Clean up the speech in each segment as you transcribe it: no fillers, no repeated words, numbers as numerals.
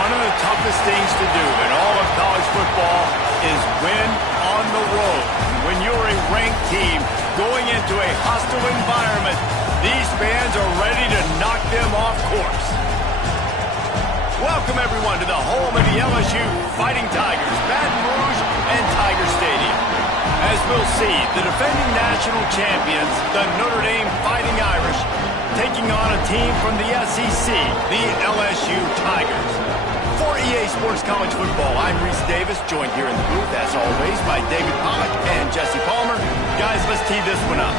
One of the toughest things to do in all of college football is win on the road. When you're a ranked team going into a hostile environment, these fans are ready to knock them off course. Welcome, everyone, to the home of the LSU Fighting Tigers, Baton Rouge and Tiger Stadium. As we'll see, the defending national champions, the Notre Dame Fighting Irish, taking on a team from the SEC, the LSU Tigers. For EA Sports College Football, I'm Reese Davis, joined here in the booth, as always, by David Pollack and Jesse Palmer. Guys, let's tee this one up.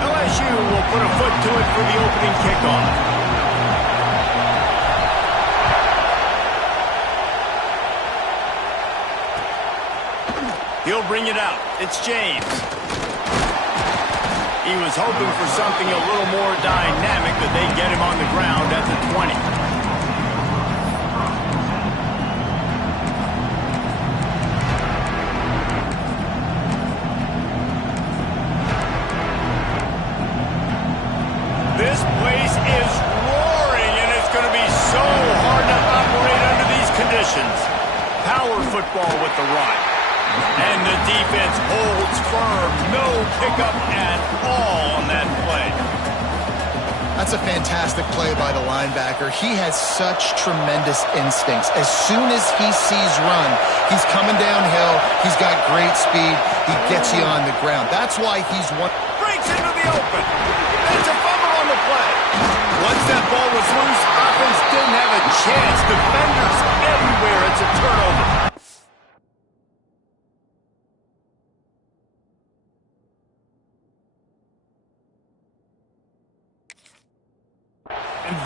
LSU will put a foot to it for the opening kickoff. He'll bring it out. It's James. He was hoping for something a little more dynamic, that they get him on the ground at the 20. This place is roaring, and it's going to be so hard to operate under these conditions. Power football with the run. And the defense holds firm. No pickup at all on that play. That's a fantastic play by the linebacker. He has such tremendous instincts. As soon as he sees run, he's coming downhill. He's got great speed. He gets you on the ground. That's why he's one. Breaks into the open. It's a fumble on the play. Once that ball was loose, offense didn't have a chance. Defenders everywhere. It's a turnover.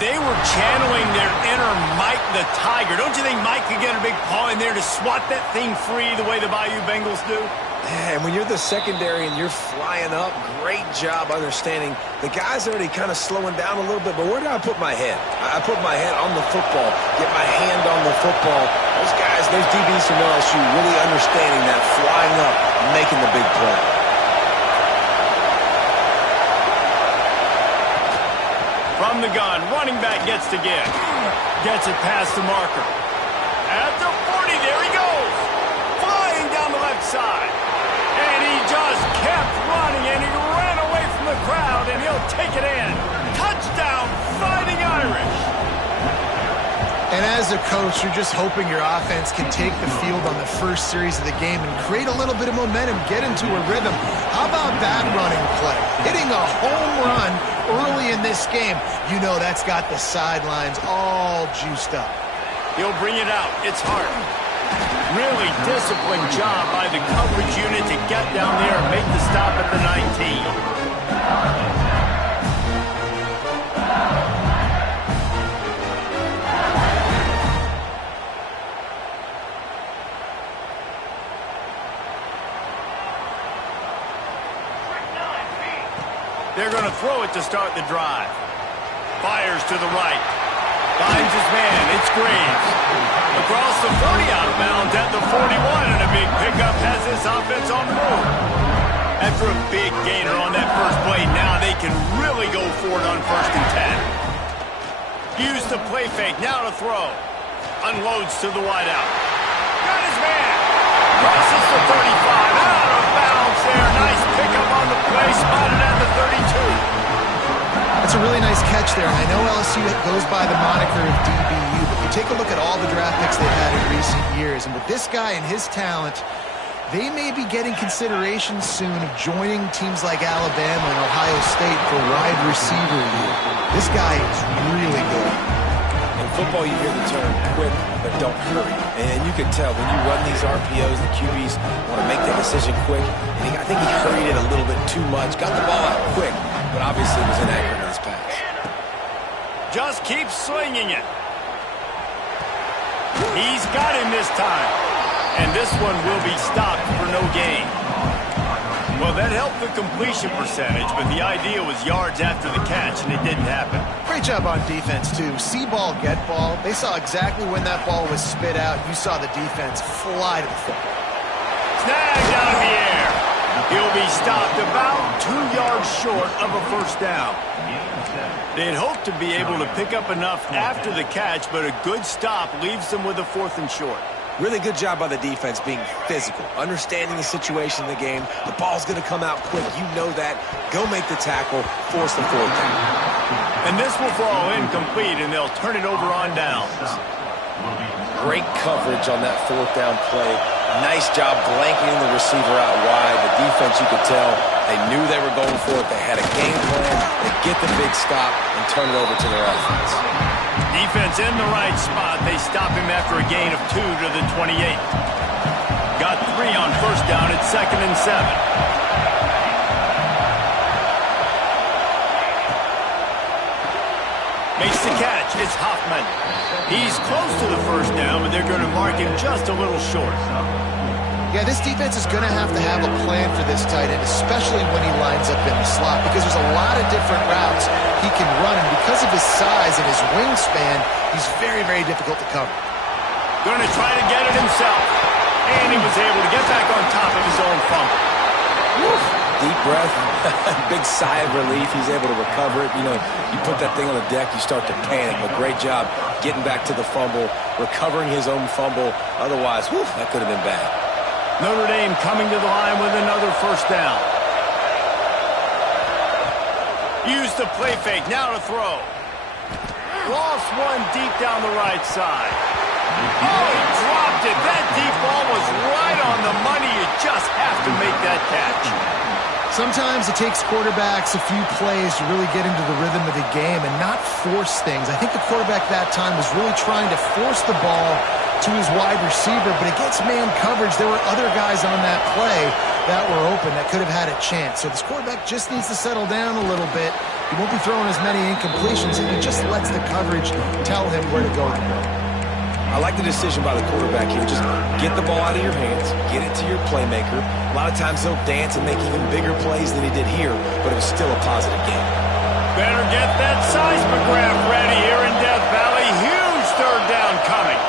They were channeling their inner Mike the Tiger. Don't you think Mike could get a big paw in there to swat that thing free the way the Bayou Bengals do? Yeah, and when you're the secondary and you're flying up, great job understanding. The guy's already kind of slowing down a little bit, but where do I put my head? I put my head on the football, get my hand on the football. Those guys, those DBs from LSU really understanding that, flying up, making the big play. From the gun, running back gets to give. Gets it past the marker. At the 40, there he goes. Flying down the left side. And he just kept running, and he ran away from the crowd, and he'll take it in. Touchdown, Fighting Irish. And as a coach, you're just hoping your offense can take the field on the first series of the game and create a little bit of momentum, get into a rhythm. How about that running play? Hitting a home run early in this game. You know that's got the sidelines all juiced up. He'll bring it out. It's Hart. Really disciplined job by the coverage unit to get down there and make the stop at the 19. They're going to throw it to start the drive. Fires to the right. Finds his man. It's Graves. Across the 40, out of bounds at the 41, and a big pickup has this offense on the move. After a big gainer on that first play, now they can really go for it on 1st and 10. Used the play fake. Now to throw. Unloads to the wideout. Got his man. Crosses the 35. Out of bounds there. Nice pickup on the play. Spotted at the 32. That's a really nice catch there. And I know LSU goes by the moniker of DBU, but you take a look at all the draft picks they've had in recent years, and with this guy and his talent, they may be getting consideration soon of joining teams like Alabama and Ohio State for wide receiver year. This guy is really good. In football, you hear the term quick, but don't hurry. And you can tell when you run these RPOs, the QBs want to make the decision quick. And I think he hurried it a little bit too much. Got the ball out quick, but obviously was inaccurate in his pass. Just keep slinging it. He's got him this time. And this one will be stopped for no gain. Well, that helped the completion percentage, but the idea was yards after the catch, and it didn't happen. Great job on defense, too. See ball, get ball. They saw exactly when that ball was spit out. You saw the defense fly to the football. snagged out of the air. He'll be stopped about 2 yards short of a first down. They'd hoped to be able to pick up enough after the catch, but a good stop leaves them with a 4th and short. Really good job by the defense being physical, understanding the situation in the game. The ball's going to come out quick. You know that. Go make the tackle, force the 4th down. And this will fall incomplete, and they'll turn it over on downs. Great coverage on that 4th down play. Nice job blanketing the receiver out wide. The defense, you could tell, they knew they were going for it. They had a game plan. They get the big stop and turn it over to their offense. Defense in the right spot. They stop him after a gain of 2 to the 28. Got 3 on first down at 2nd and 7. Makes the catch. It's Hoffman. He's close to the first down, but they're going to mark him just a little short. Yeah, this defense is going to have a plan for this tight end, especially when he lines up in the slot, because there's a lot of different routes he can run, and because of his size and his wingspan, he's very, very difficult to cover. Going to try to get it himself, and he was able to get back on top of his own fumble. Woof. Deep breath, big sigh of relief. He's able to recover it. You know, you put that thing on the deck, you start to panic, but great job getting back to the fumble, recovering his own fumble. Otherwise, woof, that could have been bad. Notre Dame coming to the line with another first down. Use the play fake, now to throw. Lost one deep down the right side. Oh, he dropped it. That deep ball was right on the money. You just have to make that catch. Sometimes it takes quarterbacks a few plays to really get into the rhythm of the game and not force things. I think the quarterback that time was really trying to force the ball to his wide receiver, but against man coverage, there were other guys on that play that were open that could have had a chance. So this quarterback just needs to settle down a little bit. He won't be throwing as many incompletions if he just lets the coverage tell him where to go. I like the decision by the quarterback here. Just get the ball out of your hands, get it to your playmaker. A lot of times he'll dance and make even bigger plays than he did here, but it was still a positive game. Better get that seismograph ready here in Death Valley. Huge 3rd down coming.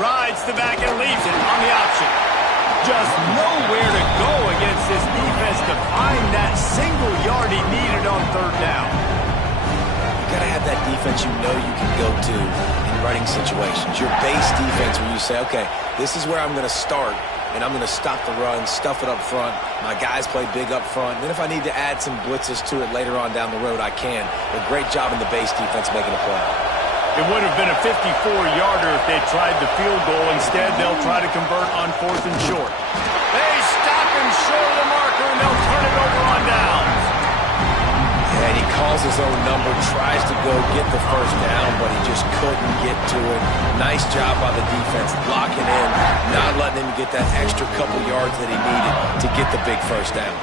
Rides the back and leaves it on the option. Just nowhere to go against this defense to find that single yard he needed on 3rd down. You got to have that defense you know you can go to in running situations. Your base defense where you say, okay, this is where I'm going to start, and I'm going to stop the run, stuff it up front. My guys play big up front. Then if I need to add some blitzes to it later on down the road, I can. But great job in the base defense making a play. It would have been a 54-yarder if they tried the field goal. Instead, they'll try to convert on 4th and short. They stop him short of the marker, and they'll turn it over on downs. Yeah, and he calls his own number, tries to go get the first down, but he just couldn't get to it. Nice job by the defense, locking in, not letting him get that extra couple yards that he needed to get the big first down.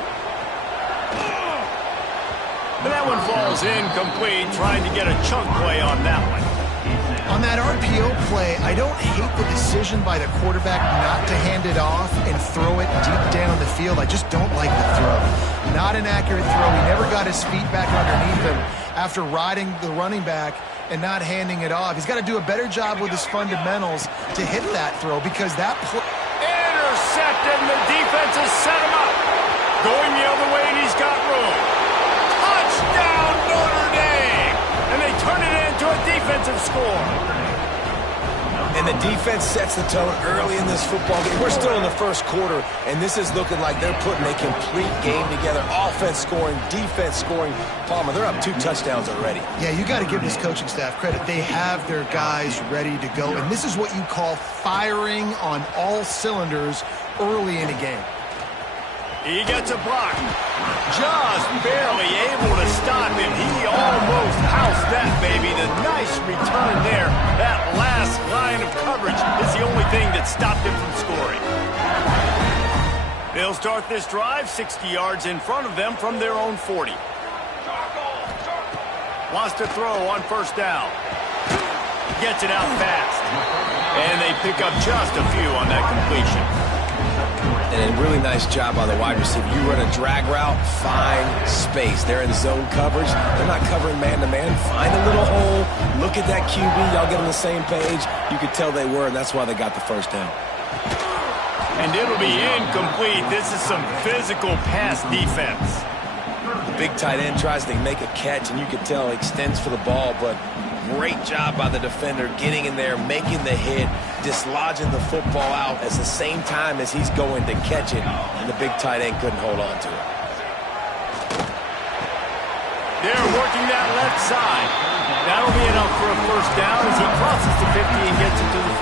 But that one falls incomplete, trying to get a chunk play on that one. On that RPO play, I don't hate the decision by the quarterback not to hand it off and throw it deep down the field. I just don't like the throw. Not an accurate throw. He never got his feet back underneath him after riding the running back and not handing it off. He's got to do a better job with his fundamentals to hit that throw because that play... Intercepted, and the defense has set him up. Going the other way, and he's got room. Touchdown, Notre Dame! And they turn it into a defensive score. And the defense sets the tone early in this football game. We're still in the first quarter, and this is looking like they're putting a complete game together. Offense scoring, defense scoring. Palmer, they're up 2 touchdowns already. Yeah, you got to give this coaching staff credit. They have their guys ready to go, and this is what you call firing on all cylinders early in a game. He gets a block. Just barely able to stop him. He almost housed that baby. The nice return there. That last line of coverage is the only thing that stopped him from scoring. They'll start this drive 60 yards in front of them from their own 40. Wants to throw on first down. Gets it out fast. And they pick up just a few on that completion. And a really nice job by the wide receiver. You run a drag route, find space. They're in zone coverage. They're not covering man-to-man. Find a little hole. Look at that QB. Y'all get on the same page. You could tell they were, and that's why they got the first down. And it'll be incomplete. This is some physical pass defense. The big tight end tries to make a catch, and you can tell he extends for the ball, but great job by the defender getting in there, making the hit, dislodging the football out at the same time as he's going to catch it, and the big tight end couldn't hold on to it. They're working that left side. That'll be enough for a first down as he crosses the 50 and gets it to the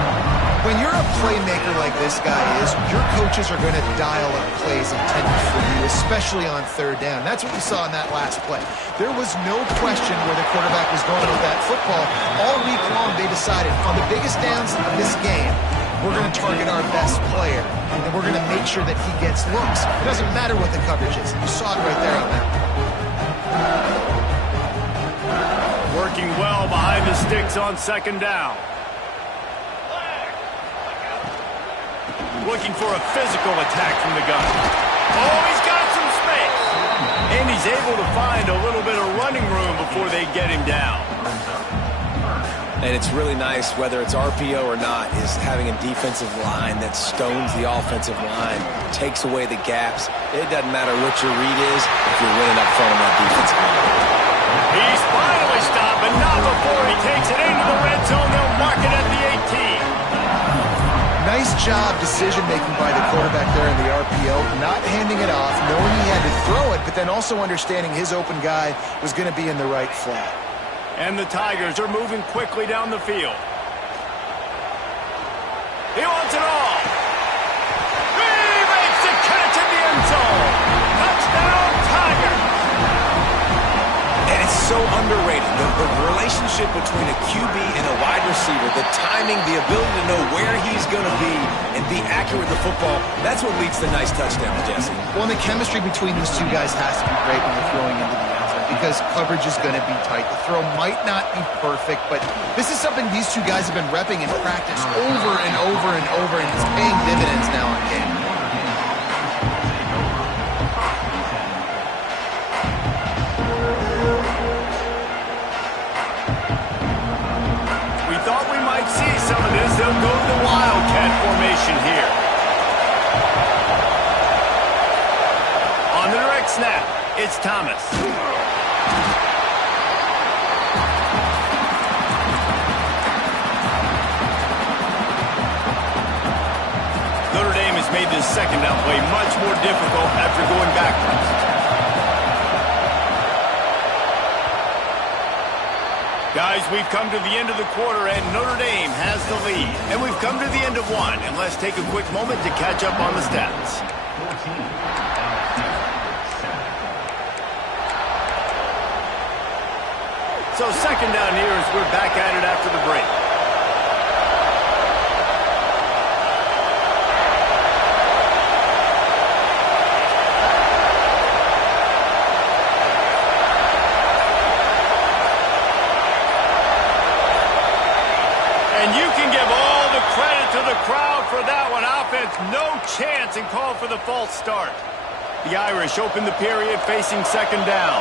48. When you're a playmaker like this guy is, your coaches are going to dial up plays intended for you, especially on third down. That's what we saw in that last play. There was no question where the quarterback was going with that football. All week long, they decided on the biggest downs of this game, we're going to target our best player, and we're going to make sure that he gets looks. It doesn't matter what the coverage is. You saw it right there on that. Working well behind the sticks on second down. Looking for a physical attack from the gun. Oh, he's got some space. And he's able to find a little bit of running room before they get him down. And it's really nice, whether it's RPO or not, is having a defensive line that stones the offensive line, takes away the gaps. It doesn't matter what your read is if you're winning up front of that defensive line. He's finally stopped, but not before he takes it into the red zone. They'll mark it at the 18. Nice job decision-making by the quarterback there in the RPO, not handing it off, knowing he had to throw it, but then also understanding his open guy was going to be in the right flat. And the Tigers are moving quickly down the field. He wants it all. He makes the catch in the end zone. Touchdown, Tigers. And it's so underrated. The relationship between a QB and a wide receiver, the timing, the ability to know where he's going to be and be accurate with the football, that's what leads to nice touchdowns, Jesse. Well, and the chemistry between these two guys has to be great when they're throwing into the end zone because coverage is going to be tight. The throw might not be perfect, but this is something these two guys have been repping in practice over and over and over, and it's paying dividends now on game. Some of this, they'll go to the Wildcat formation here. On the direct snap, it's Thomas. Notre Dame has made this second down play much more difficult after going backwards. Guys, we've come to the end of the quarter, and Notre Dame has the lead. And we've come to the end of one, and let's take a quick moment to catch up on the stats. So second down here as we're back at it after the break. To the crowd for that one. Offense, no chance, and call for the false start. The Irish open the period facing second down.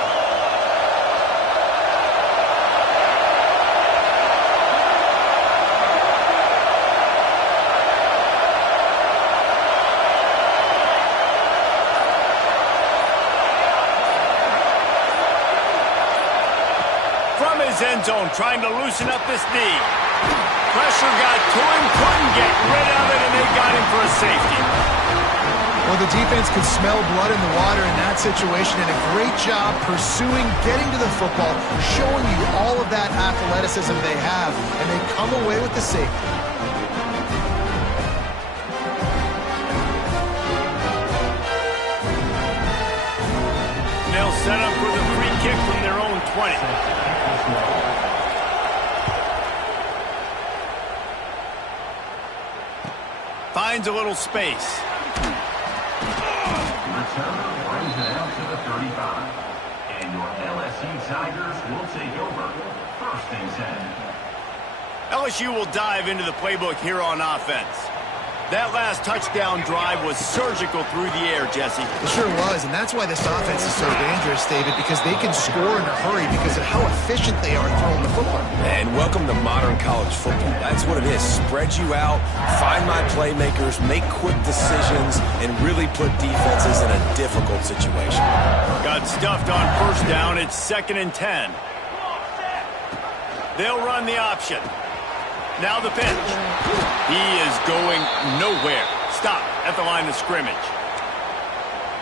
From his end zone, trying to loosen up this knee. Pressure got to him, couldn't get rid of it, and they got him for a safety. Well, the defense could smell blood in the water in that situation, and a great job pursuing, getting to the football, showing you all of that athleticism they have, and they come away with the safety. And they'll set up for the free kick from their own 20. Finds a little space. Returner brings it out to the 35. And your LSU Tigers will take over. First and 10. LSU will dive into the playbook here on offense. That last touchdown drive was surgical through the air, Jesse. It sure was, and that's why this offense is so dangerous, David, because they can score in a hurry because of how efficient they are throwing the football. And welcome to modern college football. That's what it is. Spread you out, find my playmakers, make quick decisions, and really put defenses in a difficult situation. Got stuffed on first down. It's 2nd and 10. They'll run the option. Now the pitch. He is going nowhere. Stop at the line of scrimmage.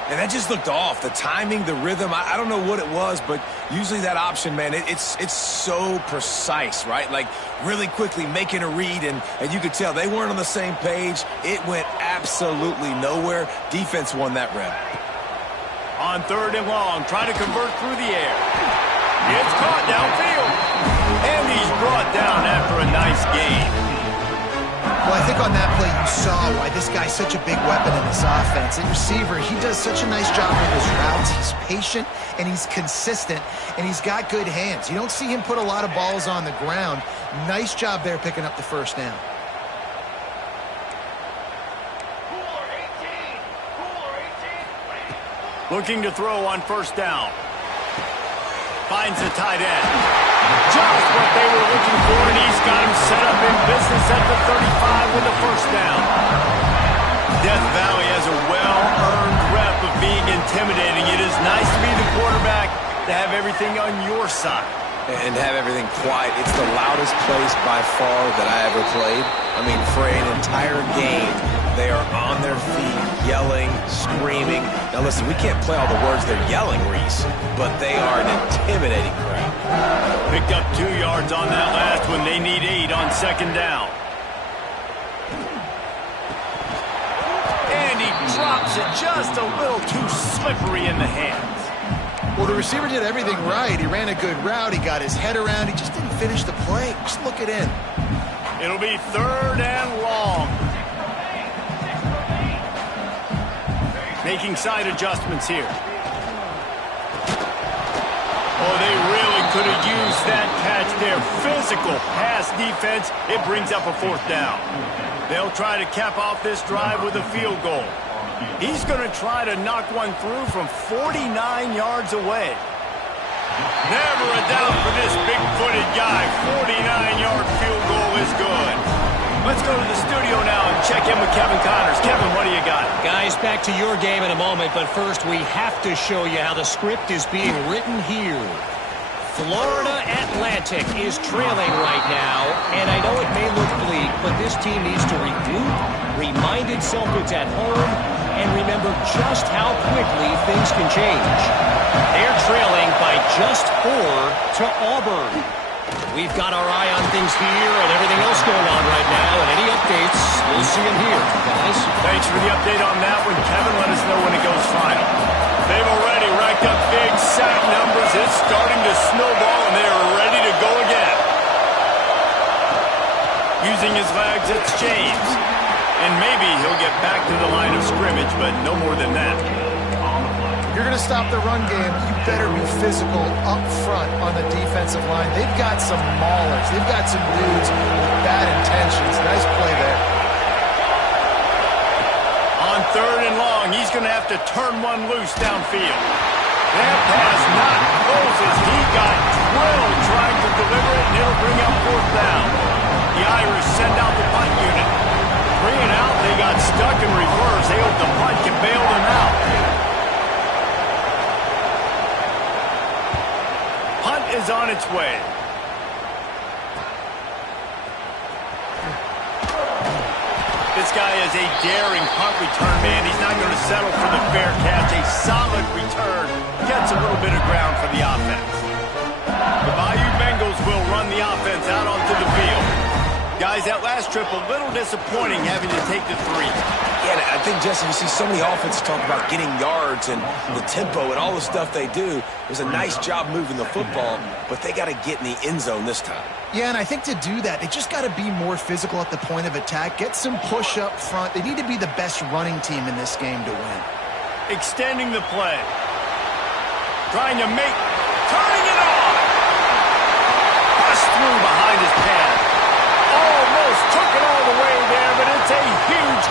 And that just looked off. The timing, the rhythm, I don't know what it was, but usually that option, man, it's so precise, right? Like really quickly making a read, and you could tell they weren't on the same page. It went absolutely nowhere. Defense won that rep. On 3rd and long, trying to convert through the air. It's caught downfield. And he's brought down after a nice gain. Well, I think on that play you saw why this guy's such a big weapon in this offense. The receiver, he does such a nice job with his routes. He's patient, and he's consistent, and he's got good hands. You don't see him put a lot of balls on the ground. Nice job there picking up the first down. Looking to throw on first down. Finds the tight end. Just what they were looking for, and he's got him set up in business at the 35 with the first down. Death Valley has a well-earned rep of being intimidating. It is nice to be the quarterback, to have everything on your side. And have everything quiet. It's the loudest place by far that I ever played. I mean, for an entire game, they are on their feet, yelling, screaming. Now listen, we can't play all the words they're yelling, Reese, but they are an intimidating crowd. Picked up 2 yards on that last one. They need 8 on 2nd down. And he drops it just a little too slippery in the hands. Well, the receiver did everything right. He ran a good route. He got his head around. He just didn't finish the play. Just look it in. It'll be 3rd and long. Making side adjustments here. Oh, they really could have used that catch there. Physical pass defense. It brings up a 4th down. They'll try to cap off this drive with a field goal. He's going to try to knock one through from 49 yards away. Never a doubt for this big-footed guy. 49-yard field goal is good. Let's go to the studio now and check in with Kevin Connors. Kevin, what do you got? Guys, back to your game in a moment, but first we have to show you how the script is being written here. Florida Atlantic is trailing right now, and I know it may look bleak, but this team needs to regroup, remind itself it's at home, and remember just how quickly things can change. They're trailing by just 4 to Auburn. We've got our eye on things here and everything else going on right now, and any updates, we'll see them here, guys. Thanks for the update on that one, Kevin. Let us know when it goes final. They've already racked up big sack numbers. It's starting to snowball, and they are ready to go again. Using his legs, it's James. And maybe he'll get back to the line of scrimmage, but no more than that. If you're going to stop the run game, you better be physical up front on the defensive line. They've got some maulers. They've got some dudes with bad intentions. Nice play there. On 3rd and long, he's going to have to turn one loose downfield. That pass not closes. He got drilled trying to deliver it, and it'll bring up 4th down. The Irish send out the punt unit. Bring it out, they got stuck in reverse. They hope the punt can bail them out. Punt is on its way. This guy is a daring punt return man. He's not going to settle for the fair catch. A solid return. Gets a little bit of ground for the offense. The Bayou Bengals will run the offense out onto the field. Guys, that last trip a little disappointing having to take the 3. Yeah, I think, Jesse, you see so many offenses talk about getting yards and the tempo and all the stuff they do. It was a nice job moving the football, but they got to get in the end zone this time. Yeah, and I think to do that, they just got to be more physical at the point of attack. Get some push up front. They need to be the best running team in this game to win. Extending the play. Trying to turning it on. Pushed through behind his pad. Almost took it all the way there, but it's a huge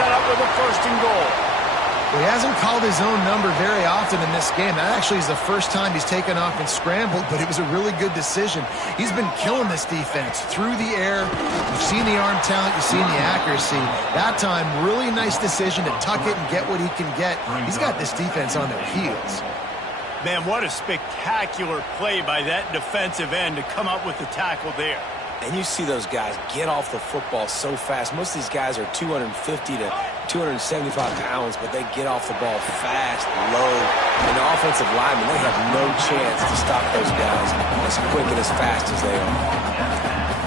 set up with a 1st and goal. Well, he hasn't called his own number very often in this game. That actually is the first time he's taken off and scrambled, but it was a really good decision. He's been killing this defense through the air. You've seen the arm talent, you've seen the accuracy. That time, really nice decision to tuck it and get what he can get. He's got this defense on their heels. Man, what a spectacular play by that defensive end to come up with the tackle there. And you see those guys get off the football so fast. Most of these guys are 250 to 275 pounds, but they get off the ball fast, low. And the offensive linemen, they have no chance to stop those guys as quick and as fast as they are.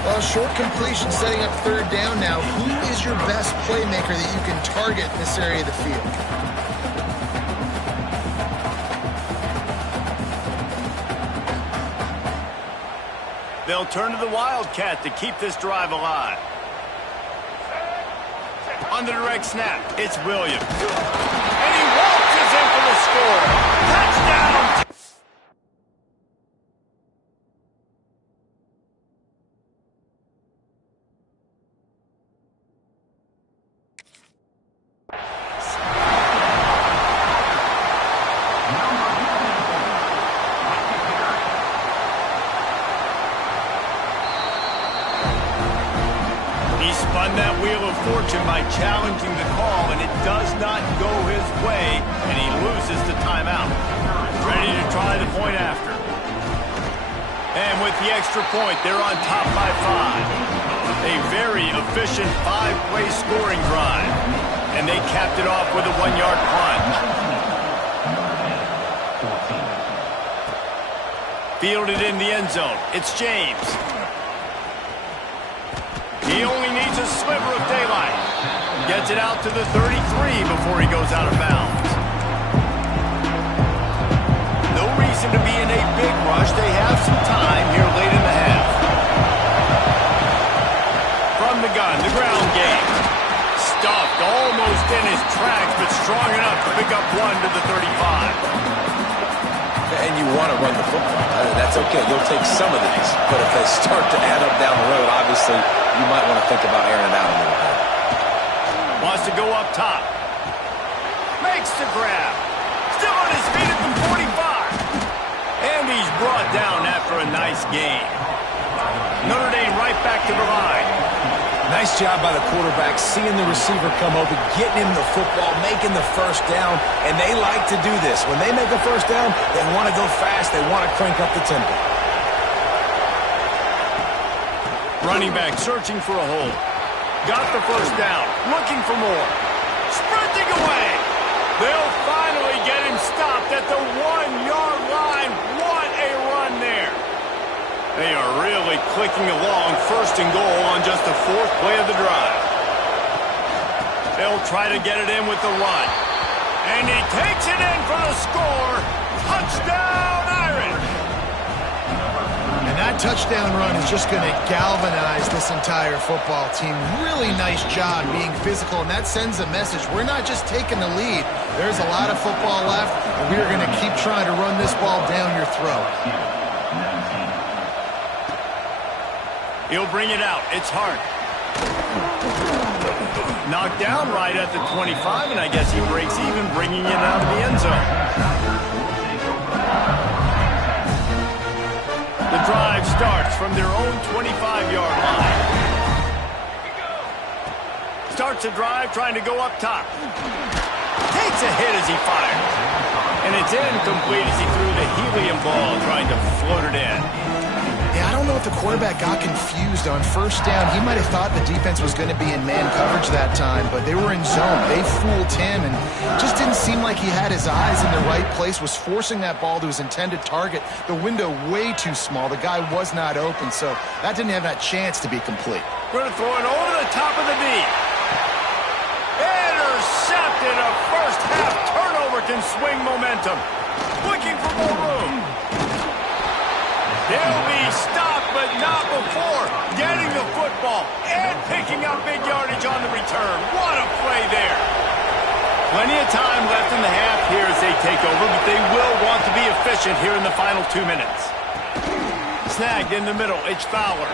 Well, short completion setting up 3rd down now. Who is your best playmaker that you can target in this area of the field? They'll turn to the Wildcat to keep this drive alive. On the direct snap, it's Williams. And he waltzes in for the score. Touchdown! Spun that wheel of fortune by challenging the call, and it does not go his way, and he loses the timeout. Ready to try the point after. And with the extra point, they're on top by 5. A very efficient 5-play scoring drive. And they capped it off with a 1-yard plunge. Fielded in the end zone. It's James. He only needs a sliver of daylight. Gets it out to the 33 before he goes out of bounds. No reason to be in a big rush. They have some time here late in the half. From the gun, the ground game. Stuffed almost in his tracks, but strong enough to pick up 1 to the 35. And you want to run the football. That's okay. You'll take some of these. But if they start to add up down the road, obviously, you might want to think about airing it out a little bit. Wants to go up top. Makes the grab. Still on his feet at the 45. And he's brought down after a nice gain. Notre Dame right back to the line. Nice job by the quarterback, seeing the receiver come open, getting him the football, making the 1st down, and they like to do this. When they make a 1st down, they want to go fast, they want to crank up the tempo. Running back searching for a hole. Got the 1st down, looking for more. Sprinting away. They'll finally get him stopped at the 1-yard line. What a run there. They are really clicking along, 1st and goal on just the 4th play of the drive. They'll try to get it in with the run. And he takes it in for the score. Touchdown, Irish! And that touchdown run is just going to galvanize this entire football team. Really nice job being physical, and that sends a message. We're not just taking the lead. There's a lot of football left, and we're going to keep trying to run this ball down your throat. He'll bring it out. It's Hart. Knocked down right at the 25, and I guess he breaks even, bringing it out of the end zone. The drive starts from their own 25-yard line. Starts a drive trying to go up top. Takes a hit as he fires. And it's incomplete as he threw the helium ball trying to float it in. Yeah, I don't know if the quarterback got confused on 1st down. He might have thought the defense was going to be in man coverage that time, but they were in zone. They fooled him, and just didn't seem like he had his eyes in the right place, was forcing that ball to his intended target. The window way too small. The guy was not open, so that didn't have that chance to be complete. Going to throw it over the top of the knee. Intercepted. A first-half turnover can swing momentum. Looking for more room. He'll be stopped, but not before getting the football and picking up big yardage on the return. What a play there. Plenty of time left in the half here as they take over, but they will want to be efficient here in the final 2 minutes. Snagged in the middle, it's Fowler.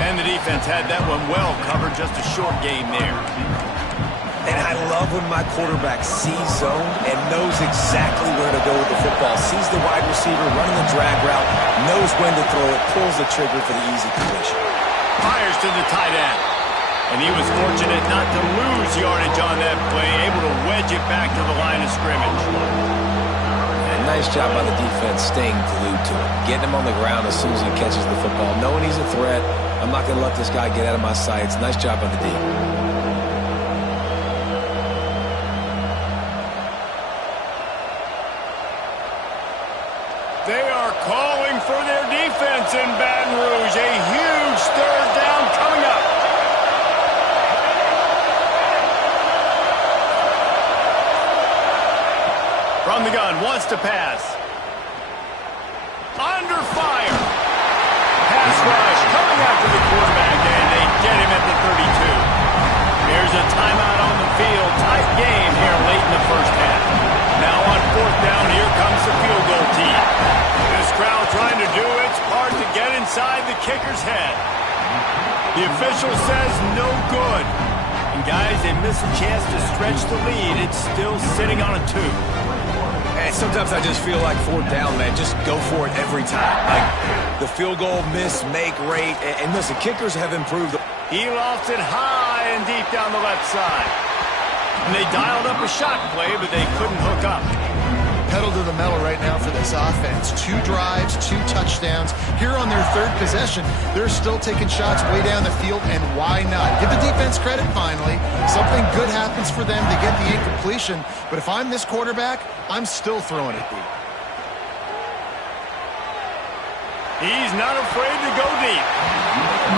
And the defense had that one well covered, just a short gain there. And I love when my quarterback sees zone and knows exactly where to go with the football. Sees the wide receiver running the drag route, knows when to throw it, pulls the trigger for the easy completion. Fires to the tight end. And he was fortunate not to lose yardage on that play, able to wedge it back to the line of scrimmage. And nice job by the defense staying glued to him. Getting him on the ground as soon as he catches the football. Knowing he's a threat, I'm not going to let this guy get out of my sights. Nice job by the D. They are calling for their defense in Baton Rouge. A huge third down coming up. From the gun, wants to pass. Under fire. Pass rush coming after the quarterback, and they get him at the 32. Here's a timeout on the field. Tight game here late in the first half. Now on fourth down, here comes the field goal team. This crowd trying to do its part to get inside the kicker's head. The official says no good. And guys, they miss a chance to stretch the lead. It's still sitting on a 2. And sometimes I just feel like fourth down, man. Just go for it every time. Like the field goal miss, make rate. And listen, kickers have improved. He lofts it high and deep down the left side. And they dialed up a shot play, but they couldn't hook up. Pedal to the metal right now for this offense. 2 drives, 2 touchdowns. Here on their third possession, they're still taking shots way down the field, and why not? Give the defense credit finally. Something good happens for them to get the incompletion, but if I'm this quarterback, I'm still throwing it deep. He's not afraid to go deep.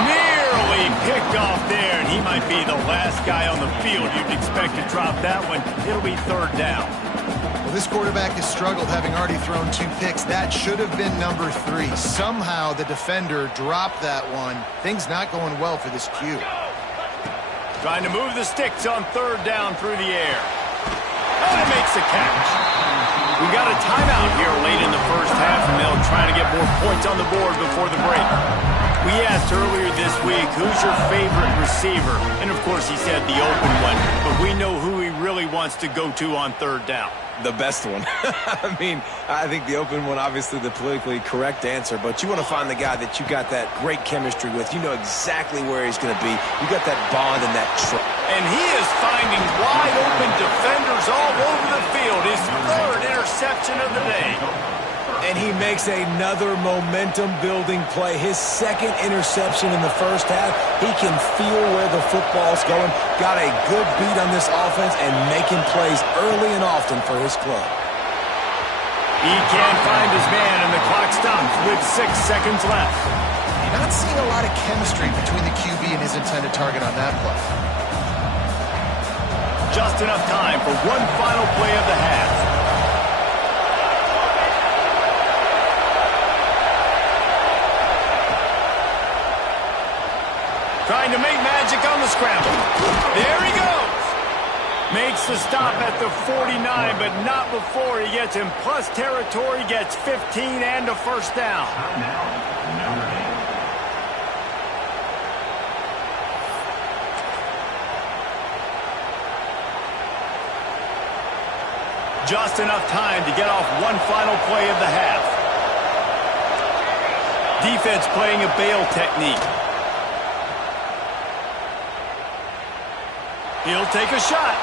Nearly picked off there, and he might be the last guy on the field you'd expect to drop that one. It'll be third down. Well, this quarterback has struggled, having already thrown 2 picks. That should have been number 3. Somehow the defender dropped that one. Things not going well for this Q. Trying to move the sticks on third down through the air. And it makes the catch. We've got a timeout here late in the first half, and they'll try to get more points on the board before the break. We asked earlier this week, who's your favorite receiver? And, of course, he said the open one, but we know who he really wants to go to on third down. The best one. I mean, I think the open one, obviously the politically correct answer, but you want to find the guy that you got that great chemistry with. You know exactly where he's going to be. You got that bond and that trust. And he is finding wide open defenders all over the field. His third interception of the day. And he makes another momentum-building play. His second interception in the first half. He can feel where the football's going. Got a good beat on this offense and making plays early and often for his club. He can't find his man, and the clock stops with 6 seconds left. Not seeing a lot of chemistry between the QB and his intended target on that play. Just enough time for one final play of the half. Trying to make magic on the scramble. There he goes. Makes the stop at the 49, but not before he gets in plus territory, gets 15 and a first down. Just enough time to get off one final play of the half. Defense playing a bail technique. He'll take a shot.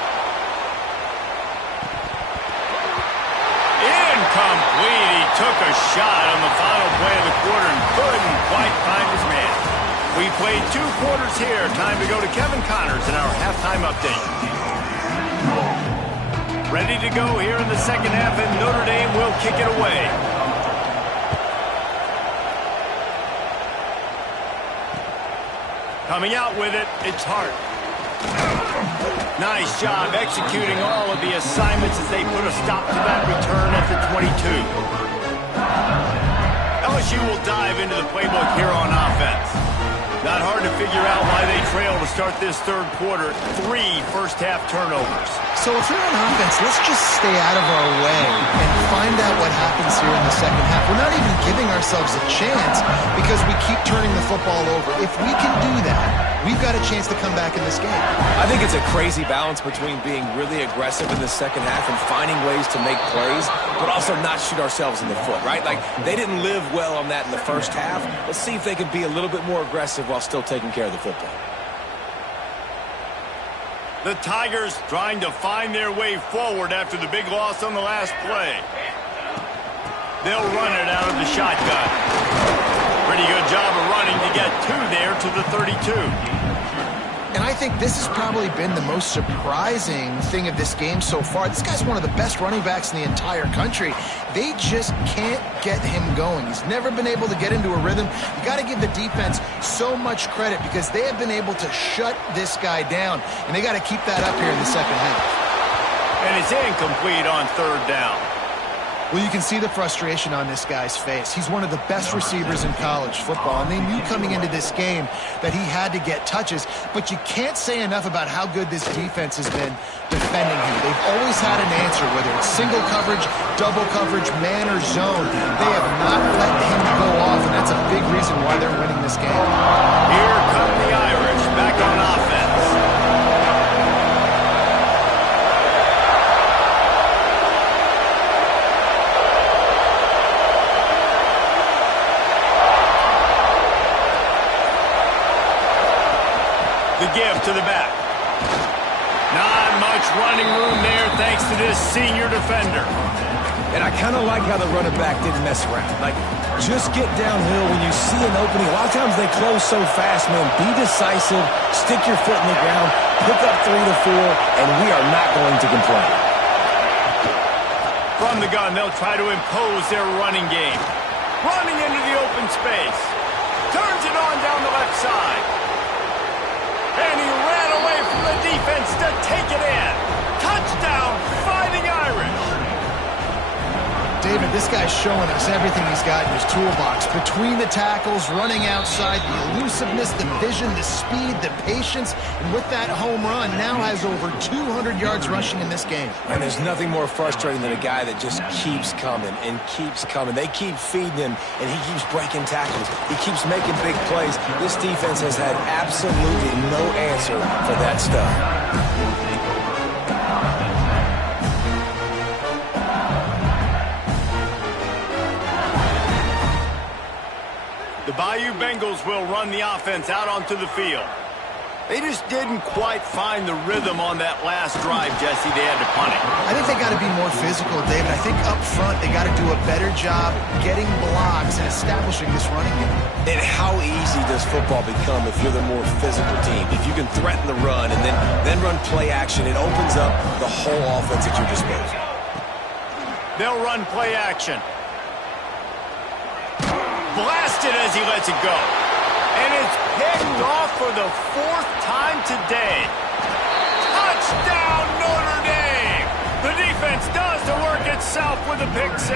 Incomplete. He took a shot on the final play of the quarter and couldn't quite find his man. We played 2 quarters here. Time to go to Kevin Connors in our halftime update. Ready to go here in the second half, and Notre Dame will kick it away. Coming out with it, it's Hart. Nice job executing all of the assignments as they put a stop to that return at the 22. LSU will dive into the playbook here on offense. Not hard to figure out why they trail to start this third quarter. 3 first-half turnovers. So if they're on offense, let's just stay out of our way and find out what happens here in the second half. We're not even giving ourselves a chance because we keep turning the football over. If we can do that, we've got a chance to come back in this game. I think it's a crazy balance between being really aggressive in the second half and finding ways to make plays, but also not shoot ourselves in the foot, right? Like, they didn't live well on that in the first half. Let's see if they can be a little bit more aggressive while still taking care of the football. The Tigers trying to find their way forward after the big loss on the last play. They'll run it out of the shotgun. Pretty good job of running to get 2 there to the 32. And I think this has probably been the most surprising thing of this game so far. This guy's one of the best running backs in the entire country. They just can't get him going. He's never been able to get into a rhythm. You got to give the defense so much credit because they have been able to shut this guy down, and they got to keep that up here in the second half. And it's incomplete on third down. Well, you can see the frustration on this guy's face. He's one of the best receivers in college football, and they knew coming into this game that he had to get touches, but you can't say enough about how good this defense has been defending him. They've always had an answer, whether it's single coverage, double coverage, man, or zone. They have not let him go off, and that's a big reason why they're winning this game. Here come the Irish back on offense. The give to the back. Not much running room there thanks to this senior defender. And I kind of like how the running back didn't mess around. Like, just get downhill when you see an opening. A lot of times they close so fast, man. Be decisive, stick your foot in the ground, pick up 3 to 4, and we are not going to complain. From the gun, they'll try to impose their running game. Running into the open space. Turns it on down the left side. And he ran away from the defense to take it in. Touchdown, Fighting Irish. David, this guy's showing us everything he's got in his toolbox. Between the tackles, running outside, the elusiveness, the vision, the speed, the patience, and with that home run, now has over 200 yards rushing in this game. And there's nothing more frustrating than a guy that just keeps coming and keeps coming. They keep feeding him, and he keeps breaking tackles. He keeps making big plays. This defense has had absolutely no answer for that stuff. The Bayou Bengals will run the offense out onto the field. They just didn't quite find the rhythm on that last drive, Jesse. They had to punt it. I think they got to be more physical, David. I think up front they got to do a better job getting blocks and establishing this running game. And how easy does football become if you're the more physical team? If you can threaten the run and then run play action, it opens up the whole offense at your disposal. They'll run play action. Blasted as he lets it go. And it's picked off for the 4th time today. Touchdown, Notre Dame! The defense does the work itself with a pick 6.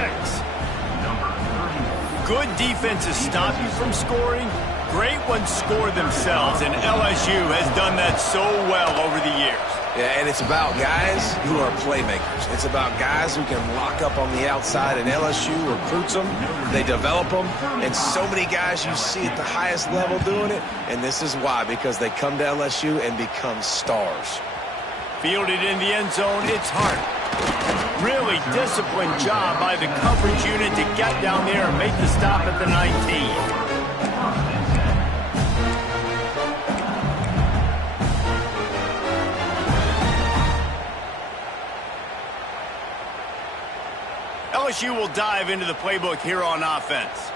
Good defenses stop you from scoring. Great ones score themselves, and LSU has done that so well over the years. Yeah, and it's about guys who are playmakers. It's about guys who can lock up on the outside, and LSU recruits them, they develop them, and so many guys you see at the highest level doing it, and this is why, because they come to LSU and become stars. Fielded in the end zone, it's Hart. Really disciplined job by the coverage unit to get down there and make the stop at the 19. LSU will dive into the playbook here on offense.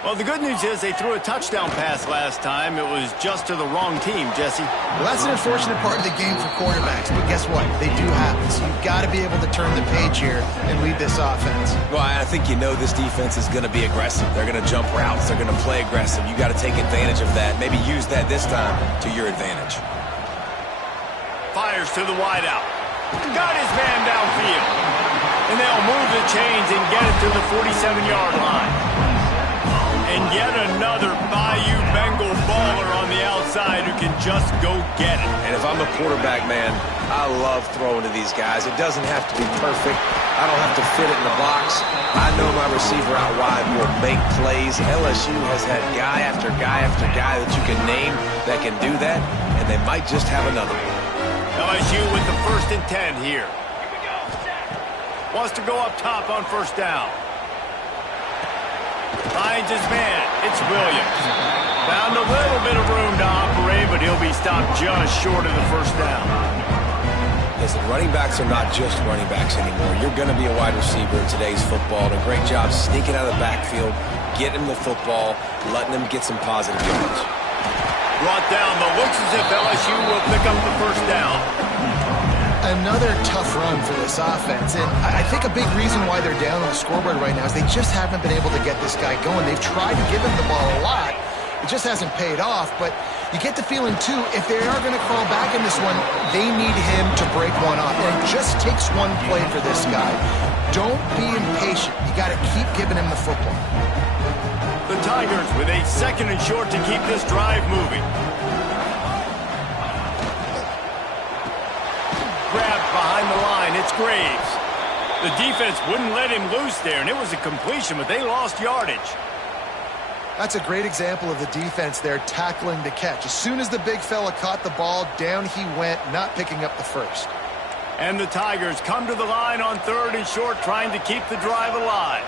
Well, the good news is they threw a touchdown pass last time. It was just to the wrong team, Jesse. Well, that's an unfortunate part of the game for quarterbacks, but guess what? They do happen, so you've got to be able to turn the page here and lead this offense. Well, I think you know this defense is going to be aggressive. They're going to jump routes. They're going to play aggressive. You got to take advantage of that. Maybe use that this time to your advantage. Fires to the wideout. Got his man downfield. And they'll move the chains and get it to the 47-yard line. And yet another Bayou Bengal baller on just go get it. And if I'm a quarterback, man, I love throwing to these guys. It doesn't have to be perfect. I don't have to fit it in the box. I know my receiver out wide will make plays. LSU has had guy after guy after guy that you can name that can do that, and they might just have another. LSU with the 1st and 10 here. Wants to go up top on 1st down. Finds his man. It's Williams. Found a little bit of room to operate, but he'll be stopped just short of the 1st down. Listen, running backs are not just running backs anymore. You're going to be a wide receiver in today's football. And a great job sneaking out of the backfield, getting him the football, letting him get some positive yards. Brought down, but looks as if LSU will pick up the 1st down. Another tough run for this offense, and I think a big reason why they're down on the scoreboard right now is they just haven't been able to get this guy going. They've tried to give him the ball a lot. It just hasn't paid off, but you get the feeling, too, if they are going to crawl back in this one, they need him to break one off, and it just takes one play for this guy. Don't be impatient. You got to keep giving him the football. The Tigers with a 2nd and short to keep this drive moving. Grabbed behind the line. It's Graves. The defense wouldn't let him loose there, and it was a completion, but they lost yardage. That's a great example of the defense there tackling the catch. As soon as the big fella caught the ball, down he went, not picking up the 1st. And the Tigers come to the line on 3rd and short, trying to keep the drive alive.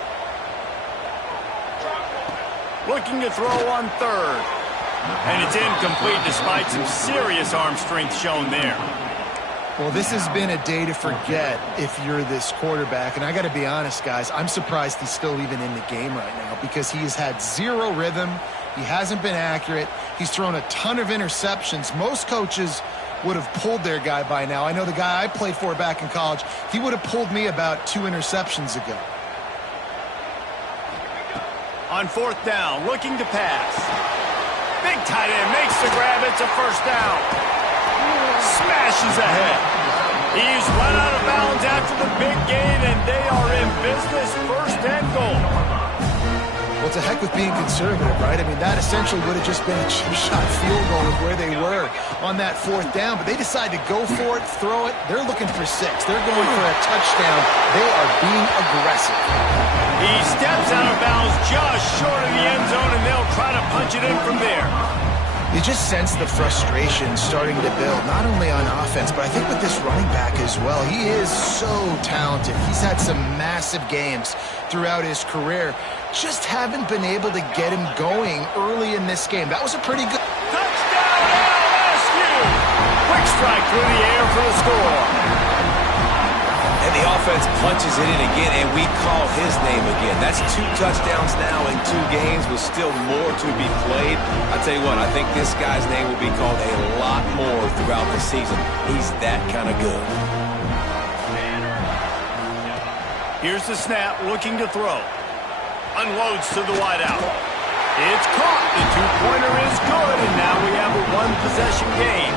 Looking to throw on 3rd. And it's incomplete despite some serious arm strength shown there. Well, this has been a day to forget if you're this quarterback. And I got to be honest, guys, I'm surprised he's still even in the game right now because he has had zero rhythm. He hasn't been accurate. He's thrown a ton of interceptions. Most coaches would have pulled their guy by now. I know the guy I played for back in college, he would have pulled me about 2 interceptions ago. On 4th down, looking to pass. Big tight end makes the grab. It's a 1st down. Smashes ahead. He's run out of bounds after the big gain, and they are in business. 1st and goal. Well, to heck with being conservative, right? I mean, that essentially would have just been a chip shot field goal with where they were on that 4th down, but they decided to go for it, throw it. They're looking for 6. They're going for a touchdown. They are being aggressive. He steps out of bounds just short of the end zone, and they'll try to punch it in from there. You just sense the frustration starting to build, not only on offense, but I think with this running back as well. He is so talented. He's had some massive games throughout his career. Just haven't been able to get him going early in this game. That was a pretty good... Touchdown, LSU! Quick strike through the air for the score. And the offense punches it in again, and we call his name again. That's 2 touchdowns now in 2 games with still more to be played. I tell you what, I think this guy's name will be called a lot more throughout the season. He's that kind of good. Here's the snap, looking to throw. Unloads to the wideout. It's caught. The 2-pointer is good, and now we have a 1-possession game.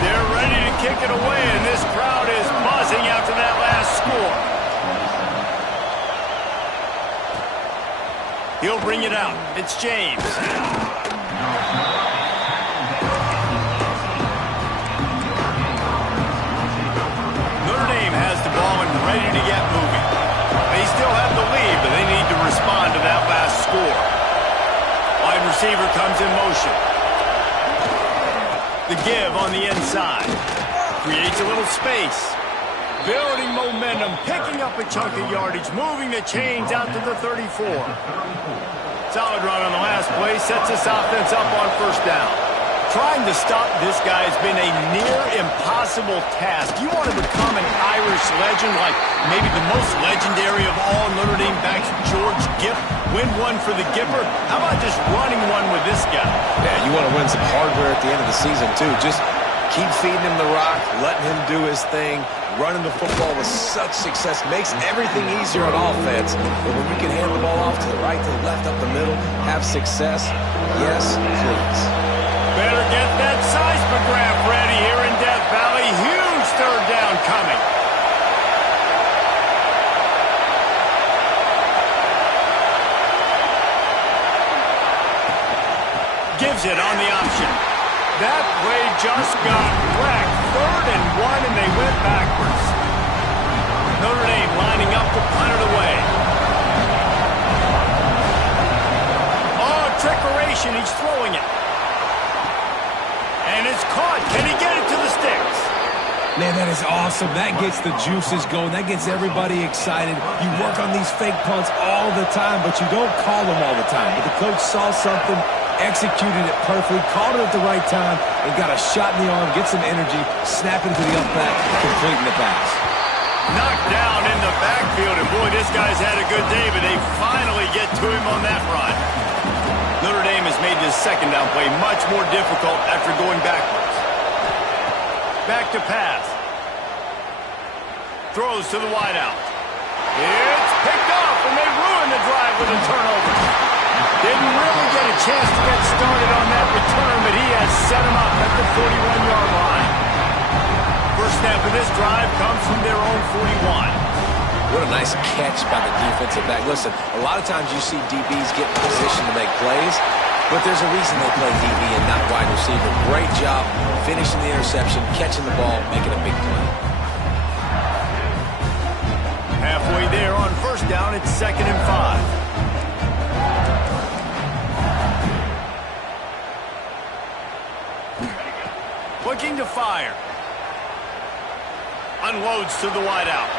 They're ready to kick it away, and this crowd is buzzing after that last score. He'll bring it out. It's James. Notre Dame has the ball and ready to get moving. They still have the lead, but they need to respond to that last score. Wide receiver comes in motion. The give on the inside. Creates a little space. Building momentum, picking up a chunk of yardage, moving the chains out to the 34. Solid run on the last play, sets this offense up on 1st down. Trying to stop this guy has been a near impossible task. You want to become an Irish legend, like maybe the most legendary of all Notre Dame backs, George Gipp, win one for the Gipper. How about just running one with this guy? Yeah, you want to win some hardware at the end of the season, too. Just keep feeding him the rock, letting him do his thing, running the football with such success. Makes everything easier on offense. But when you can hand the ball off to the right, to the left, up the middle, have success, yes, please. Better get that seismograph ready here in Death Valley. Huge 3rd down coming. Gives it on the option. That play just got wrecked. 3rd and 1, and they went backwards. Notre Dame lining up to punt it away. Oh, trickeration. He's throwing it. And it's caught. Can he get it to the sticks? Man, that is awesome. That gets the juices going. That gets everybody excited. You work on these fake punts all the time, but you don't call them all the time. But the coach saw something, executed it perfectly, called it at the right time, and got a shot in the arm, get some energy, snap into the up back, completing the pass. Knocked down in the backfield, and boy, this guy's had a good day, but they finally get to him on that run. Notre Dame has made this second down play much more difficult after going backwards. Back to pass. Throws to the wideout. It's picked off, and they ruin the drive with a turnover. Didn't really get a chance to get started on that return, but he has set him up at the 41-yard line. First snap of this drive comes from their own 41. What a nice catch by the defensive back. Listen, a lot of times you see DBs get in position to make plays, but there's a reason they play DB and not wide receiver. Great job finishing the interception, catching the ball, making a big play. Halfway there on first down, it's 2nd and 5. Looking to fire. Unloads to the wideout.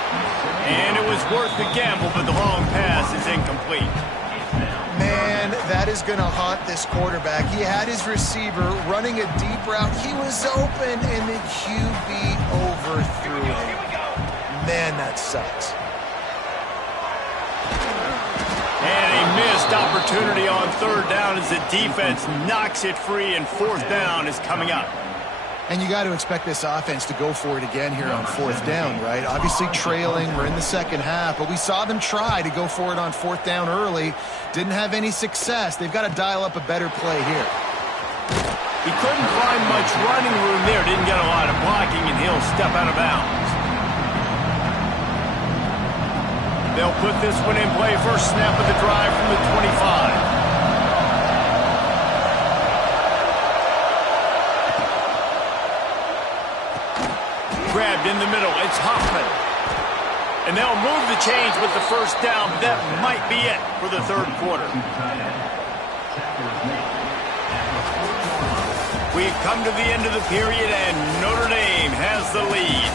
And it was worth the gamble, but the long pass is incomplete. Man, that is going to haunt this quarterback. He had his receiver running a deep route. He was open, and the QB overthrew him. Man, that sucks. And a missed opportunity on 3rd down as the defense knocks it free, and 4th down is coming up. And you got to expect this offense to go for it again here on 4th down, right? Obviously trailing, we're in the second half, but we saw them try to go for it on 4th down early. Didn't have any success. They've got to dial up a better play here. He couldn't find much running room there, didn't get a lot of blocking, and he'll step out of bounds. They'll put this one in play. First snap of the drive from the 25. Grabbed in the middle. It's Hoffman. And they'll move the chains with the first down. That might be it for the 3rd quarter. We've come to the end of the period, and Notre Dame has the lead.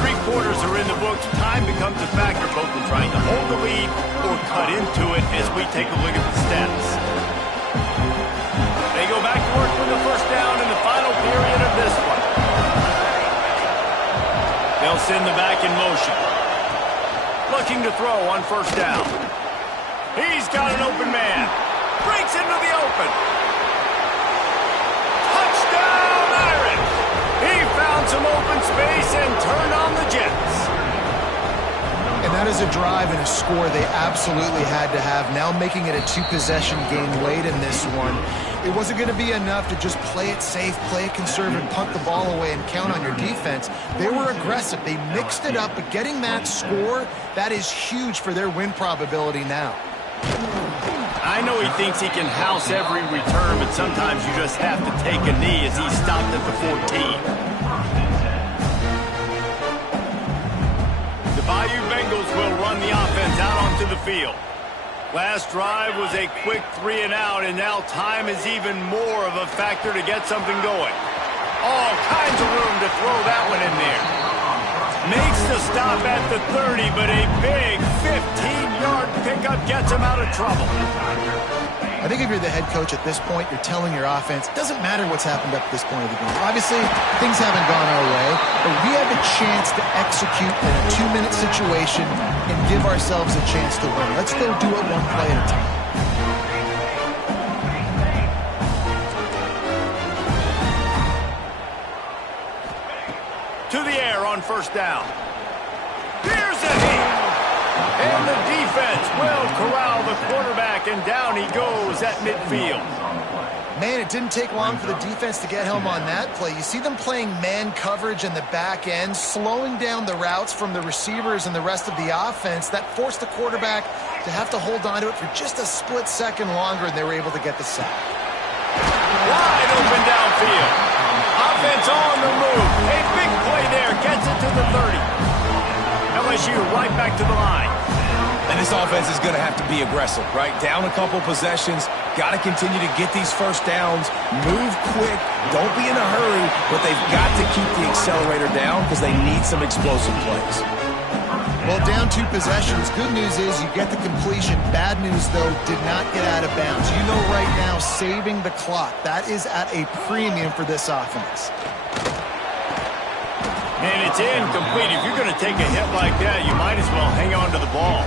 3 quarters are in the books. Time becomes a factor both in trying to hold the lead or cut into it as we take a look at the stats. They go back to work with the first down in the final period of this one. They'll send the back in motion. Looking to throw on first down. He's got an open man. Breaks into the open. Touchdown, Irish! He found some open space and turned on the Jets. And that is a drive and a score they absolutely had to have. Now making it a 2-possession game late in this one. It wasn't going to be enough to just play it safe, play it conservative, punt the ball away, and count on your defense. They were aggressive. They mixed it up, but getting that score, that is huge for their win probability now. I know he thinks he can house every return, but sometimes you just have to take a knee as he stopped at the 14. The Bayou Bengals will run the offense out onto the field. Last drive was a quick 3 and out, and now time is even more of a factor to get something going. All kinds of room to throw that one in there. Makes the stop at the 30, but a big 15-yard pickup gets him out of trouble. I think if you're the head coach at this point, you're telling your offense, it doesn't matter what's happened up to this point of the game. Obviously, things haven't gone our way, but we have a chance to execute in a 2-minute situation and give ourselves a chance to win. Let's go do it one play at a time. To the air on first down. Here's a hit. And the defense will corral the quarterback, and down he goes at midfield. Man, it didn't take long for the defense to get home on that play. You see them playing man coverage in the back end, slowing down the routes from the receivers and the rest of the offense. That forced the quarterback to have to hold on to it for just a split second longer, and they were able to get the sack. Wide open downfield. Offense on the move. A big play there. Gets it to the 30. LSU right back to the line. And this offense is going to have to be aggressive, right? Down a couple possessions. Got to continue to get these first downs. Move quick. Don't be in a hurry. But they've got to keep the accelerator down because they need some explosive plays. Well, down 2 possessions. Good news is you get the completion. Bad news, though, did not get out of bounds. You know right now, saving the clock. That is at a premium for this offense. And it's incomplete. If you're going to take a hit like that, you might as well hang on to the ball.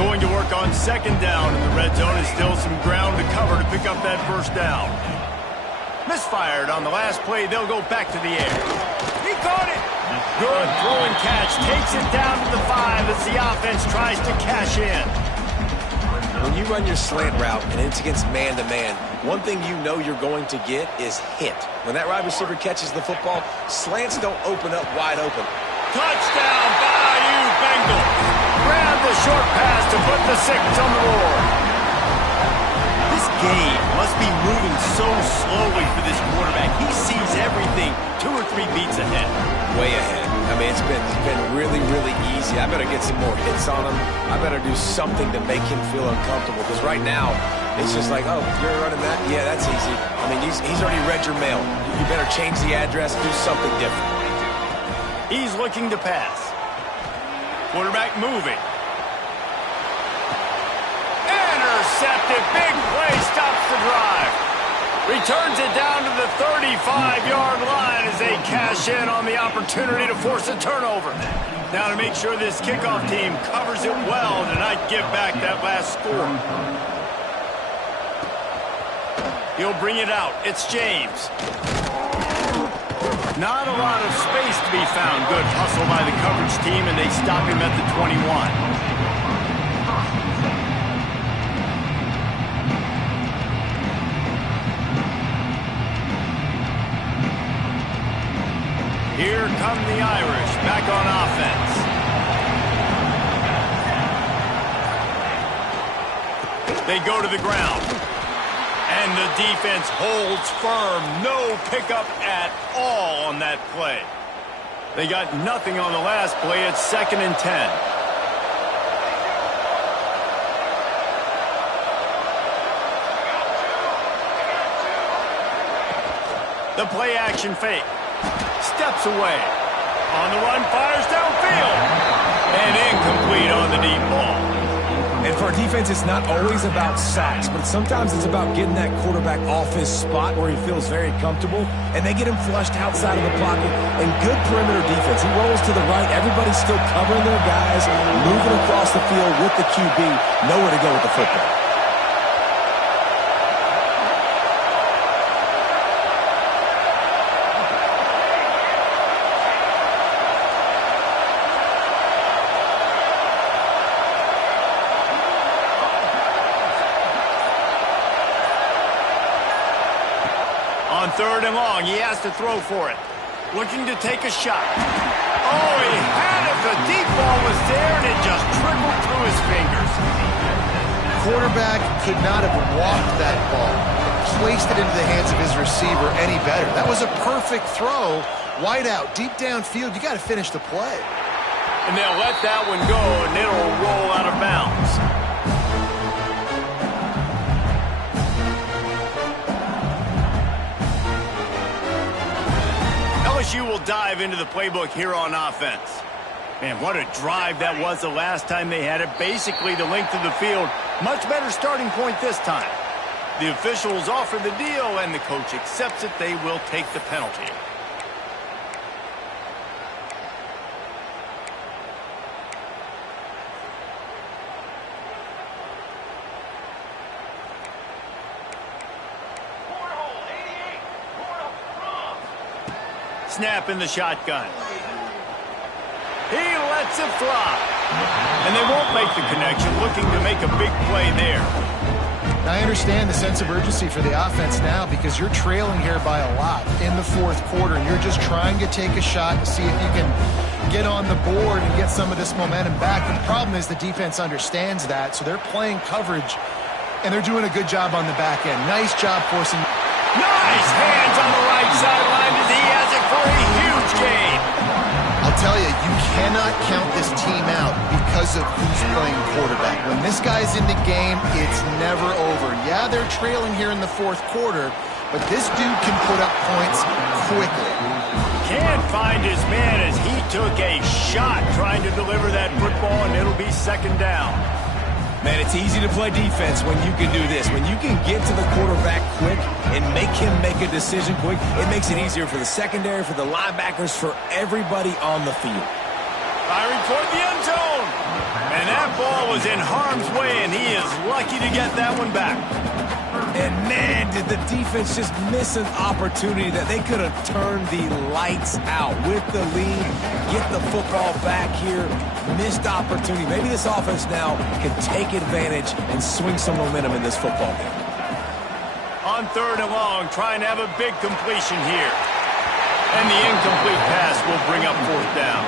Going to work on second down in the red zone is still some ground to cover to pick up that first down. Misfired on the last play. They'll go back to the air. He caught it. Good throw and catch. Takes it down to the 5 as the offense tries to cash in. When you run your slant route and it's against man-to-man, one thing you know you're going to get is hit. When that wide receiver catches the football, slants don't open up wide open. Touchdown, Bayou Bengals. Grab the short pass to put the 6 on the board. This game must be moving so slowly for this quarterback. He sees everything 2 or 3 beats ahead. Way ahead. I mean, it's been really, really easy. I better get some more hits on him. I better do something to make him feel uncomfortable. Because right now, it's just like, oh, you're running that? Yeah, that's easy. I mean, he's already read your mail. You better change the address, do something different. He's looking to pass. Quarterback moving. Intercepted. Big play stops the drive. Returns it down to the 35-yard line as they cash in on the opportunity to force a turnover. Now to make sure this kickoff team covers it well to not give back that last score. He'll bring it out. It's James. Not a lot of space to be found. Good hustle by the coverage team, and they stop him at the 21. Here come the Irish, back on offense. They go to the ground. And the defense holds firm. No pickup at all on that play. They got nothing on the last play. It's 2nd and 10. The play action fake. Steps away. On the run, fires downfield. And incomplete on the deep ball. And for a defense, it's not always about sacks, but sometimes it's about getting that quarterback off his spot where he feels very comfortable, and they get him flushed outside of the pocket. And good perimeter defense. He rolls to the right. Everybody's still covering their guys, moving across the field with the QB. Nowhere to go with the football. On 3rd and long, he has to throw for it. Looking to take a shot. Oh, he had it. The deep ball was there, and it just trickled through his fingers. Quarterback could not have walked that ball, placed it into the hands of his receiver any better. That was a perfect throw. Wide out, deep downfield. You got to finish the play. And they'll let that one go, and it'll roll out of bounds. LSU will dive into the playbook here on offense. Man, what a drive that was the last time they had it. Basically the length of the field. Much better starting point this time. The officials offer the deal, and the coach accepts it. They will take the penalty. Snap in the shotgun. He lets it fly. And they won't make the connection, looking to make a big play there. And I understand the sense of urgency for the offense now because you're trailing here by a lot in the fourth quarter, and you're just trying to take a shot to see if you can get on the board and get some of this momentum back. But the problem is the defense understands that, so they're playing coverage, and they're doing a good job on the back end. Nice job forcing. Nice hands on the right sideline as he has it for a huge gain. I'll tell you, you cannot count this team out because of who's playing quarterback. When this guy's in the game, it's never over. Yeah, they're trailing here in the fourth quarter, but this dude can put up points quickly. Can't find his man as he took a shot trying to deliver that football, and it'll be second down. Man, it's easy to play defense when you can do this. When you can get to the quarterback quick and make him make a decision quick, it makes it easier for the secondary, for the linebackers, for everybody on the field. Firing toward the end zone. And that ball was in harm's way, and he is lucky to get that one back. And man, did the defense just miss an opportunity that they could have turned the lights out with the lead, get the football back here. Missed opportunity. Maybe this offense now can take advantage and swing some momentum in this football game. On third and long, trying to have a big completion here. And the incomplete pass will bring up fourth down.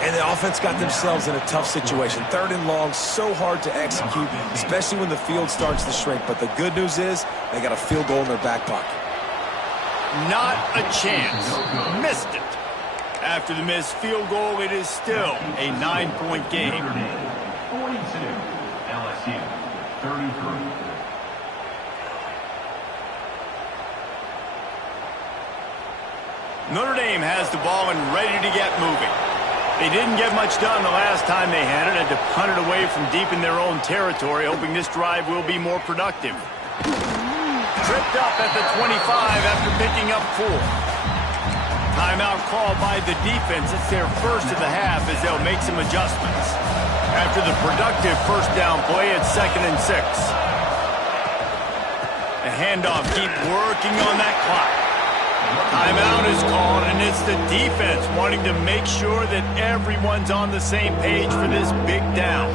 And the offense got themselves in a tough situation. Third and long, so hard to execute, especially when the field starts to shrink. But the good news is they got a field goal in their back pocket. Not a chance. Missed it. After the missed field goal, it is still a 9-point game. 42, LSU 33. Notre Dame has the ball and ready to get moving. They didn't get much done the last time they had it, and to punt it away from deep in their own territory, hoping this drive will be more productive. Tripped up at the 25 after picking up 4. Timeout called by the defense. It's their first of the half as they'll make some adjustments. After the productive first down play, it's 2nd and 6. The handoff, keep working on that clock. Timeout is called, and it's the defense wanting to make sure that everyone's on the same page for this big down.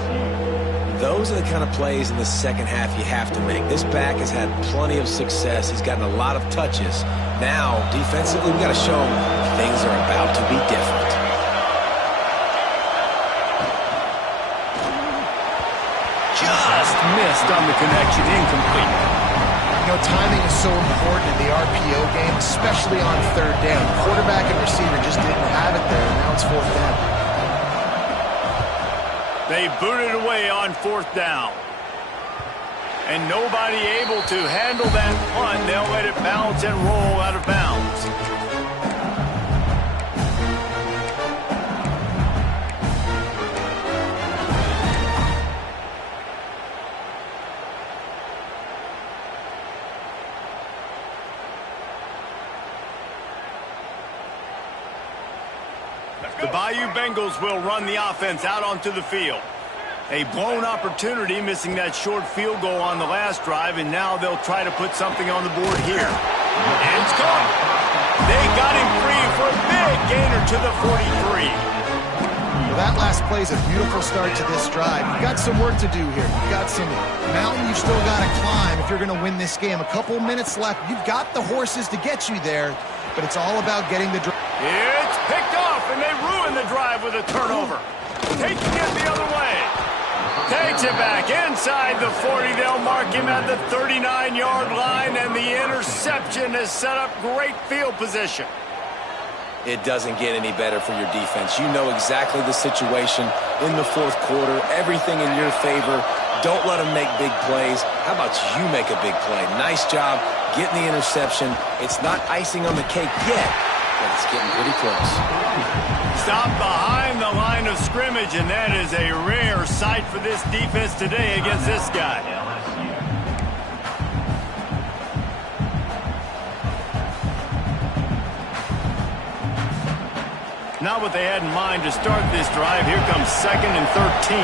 Those are the kind of plays in the second half you have to make. This back has had plenty of success. He's gotten a lot of touches. Now, defensively, we've got to show him things are about to be different. Just missed on the connection, incomplete. You know, timing is so important in the RPO game, especially on third down. Quarterback and receiver just didn't have it there, and now it's fourth down. They booted away on fourth down. And nobody able to handle that punt. They'll let it bounce and roll out of bounds. The Bayou Bengals will run the offense out onto the field. A blown opportunity, missing that short field goal on the last drive, and now they'll try to put something on the board here. And it's caught. They got him free for a big gainer to the 43. Well, that last play is a beautiful start to this drive. You've got some work to do here. You've got some mountain you've still got to climb if you're going to win this game. A couple minutes left. You've got the horses to get you there, but it's all about getting the drive. It's picked off, and they ruin the drive with a turnover. Taking it the other way. Takes it back inside the 40. They'll mark him at the 39-yard line, and the interception has set up great field position. It doesn't get any better for your defense. You know exactly the situation in the fourth quarter. Everything in your favor. Don't let them make big plays. How about you make a big play? Nice job getting the interception. It's not icing on the cake yet, but it's getting pretty close. Stop behind the line of scrimmage, and that is a rare sight for this defense today against this guy. Not what they had in mind to start this drive. Here comes 2nd and 13.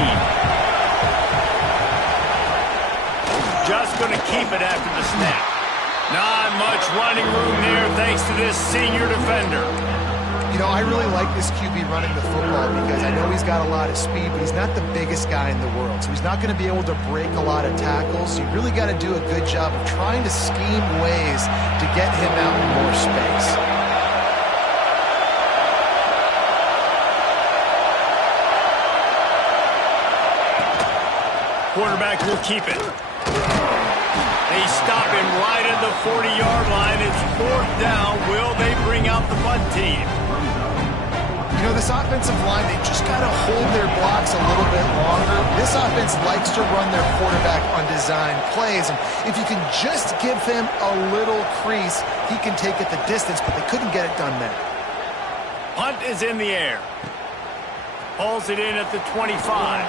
Just going to keep it after the snap. Not much running room there thanks to this senior defender. You know, I really like this QB running the football because I know he's got a lot of speed, but he's not the biggest guy in the world. So he's not going to be able to break a lot of tackles. So you really got to do a good job of trying to scheme ways to get him out in more space. Quarterback will keep it. They stop him right at the 40-yard line. It's 4th down. Will they bring out the punt team? You know, this offensive line, they just got to hold their blocks a little bit longer. This offense likes to run their quarterback on design plays, and if you can just give him a little crease, he can take it the distance, but they couldn't get it done there. Punt is in the air. Hauls it in at the 25.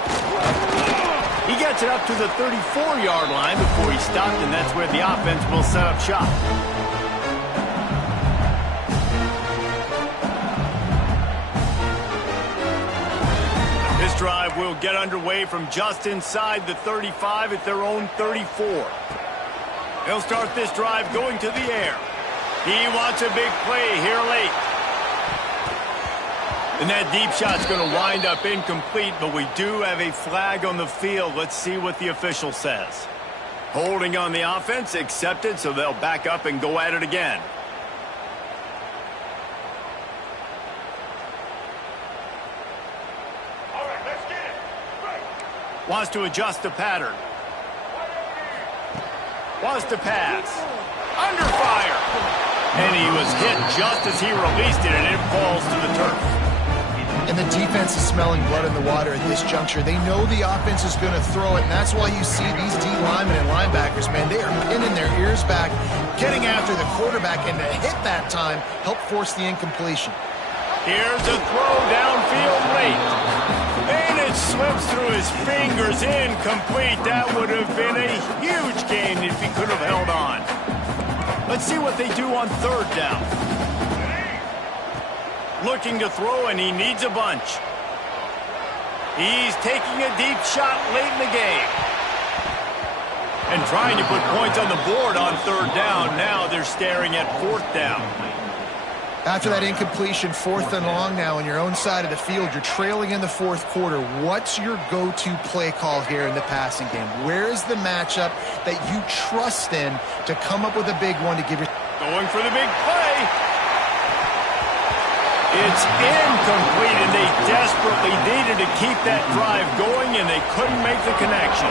He gets it up to the 34-yard line before he stopped, and that's where the offense will set up shop. This drive will get underway from just inside the 35 at their own 34. They'll start this drive going to the air. He wants a big play here late. And that deep shot's going to wind up incomplete, but we do have a flag on the field. Let's see what the official says. Holding on the offense, accepted, so they'll back up and go at it again. All right, let's get it. Right. Wants to adjust the pattern. Wants to pass. Under fire. And he was hit just as he released it, and it falls to the turf. And the defense is smelling blood in the water at this juncture. They know the offense is going to throw it, and that's why you see these D linemen and linebackers, man, they are pinning their ears back, getting after the quarterback, and to hit that time, help force the incompletion. Here's a throw downfield late. And it slips through his fingers, incomplete. That would have been a huge gain if he could have held on. Let's see what they do on 3rd down. Looking to throw, and he needs a bunch. He's taking a deep shot late in the game. And trying to put points on the board on 3rd down. Now they're staring at 4th down. After that incompletion, 4th and long now on your own side of the field, you're trailing in the 4th quarter. What's your go-to play call here in the passing game? Where is the matchup that you trust in to come up with a big one to give you? Going for the big play. It's incomplete, and they desperately needed to keep that drive going, and they couldn't make the connection.